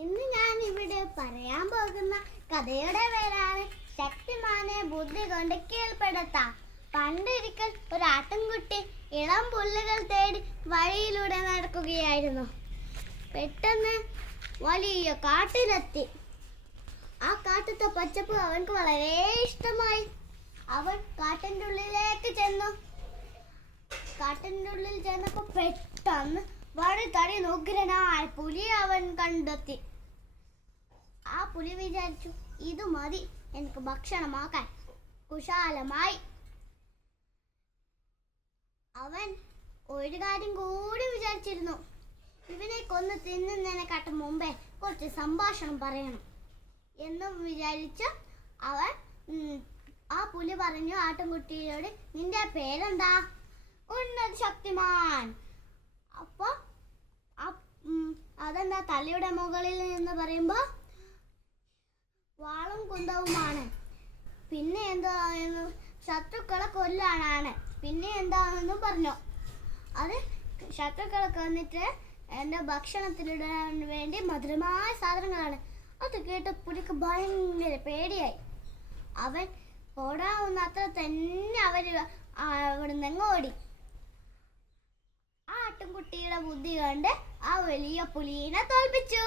ഇന്ന് ഞാൻ ഇവിടെ പറയാൻ പോകുന്ന കഥയുടെ പേരാണ് ശക്തിമാനെ ബുദ്ധി കൊണ്ട് കീഴ്പ്പെടുത്താം പണ്ടൊരിക്കൽ ഒരു ആട്ടിൻകുട്ടി ഇളം പുല്ലുകൾ തേടി വഴിയിലൂടെ നടക്കുകയായിരുന്നു. പെട്ടെന്ന് വലിയ കാട്ടിലെത്തി. ആ കാട്ടത്തെ പച്ചപ്പ് അവൻക്ക് വളരെ ഇഷ്ടമായി. അവൻ കാട്ടിന്റെ ഉള്ളിലേക്ക് ചെന്നു. കാട്ടിന്റെ ഉള്ളിൽ ചെന്നപ്പോൾ പെട്ടെന്ന് വളരെ തടി പുലി അവൻ കണ്ടെത്തി. ആ പുലി വിചാരിച്ചു ഇത് മതി എനിക്ക് ഭക്ഷണമാക്കാൻ. കുശാലമായി. അവൻ ഒരു കാര്യം കൂടി വിചാരിച്ചിരുന്നു. ഇവനെ കൊന്ന് തിന്നുന്നതിനെക്കാട്ടും മുമ്പേ കുറച്ച് സംഭാഷണം പറയണം എന്നും വിചാരിച്ച് അവൻ ആ പുലി പറഞ്ഞു ആട്ടിൻകുട്ടിയോട് നിന്റെ പേരെന്താ? ഉന്നത് അതെന്താ തലയുടെ മുകളിൽ എന്ന് പറയുമ്പോ വാളും കുന്തവുമാണ്. പിന്നെ എന്താ ശത്രുക്കളെ കൊല്ലാനാണ്. പിന്നെ എന്താണെന്നും പറഞ്ഞു. അത് ശത്രുക്കളെ കൊന്നിട്ട് എന്റെ ഭക്ഷണത്തിലിടാൻ വേണ്ടി മധുരമായ സാധനങ്ങളാണ്. അത് കേട്ട് പുലിക്ക് ഭയങ്കര പേടിയായി. അവൻ ഓടാവുന്ന അത്ര തന്നെ അവർ അവിടെ നിന്ന് ഓടി? ആ ആട്ടിൻകുട്ടിയുടെ ബുദ്ധി കൊണ്ട് ആ വലിയ പുലിയെ തോൽപ്പിച്ചു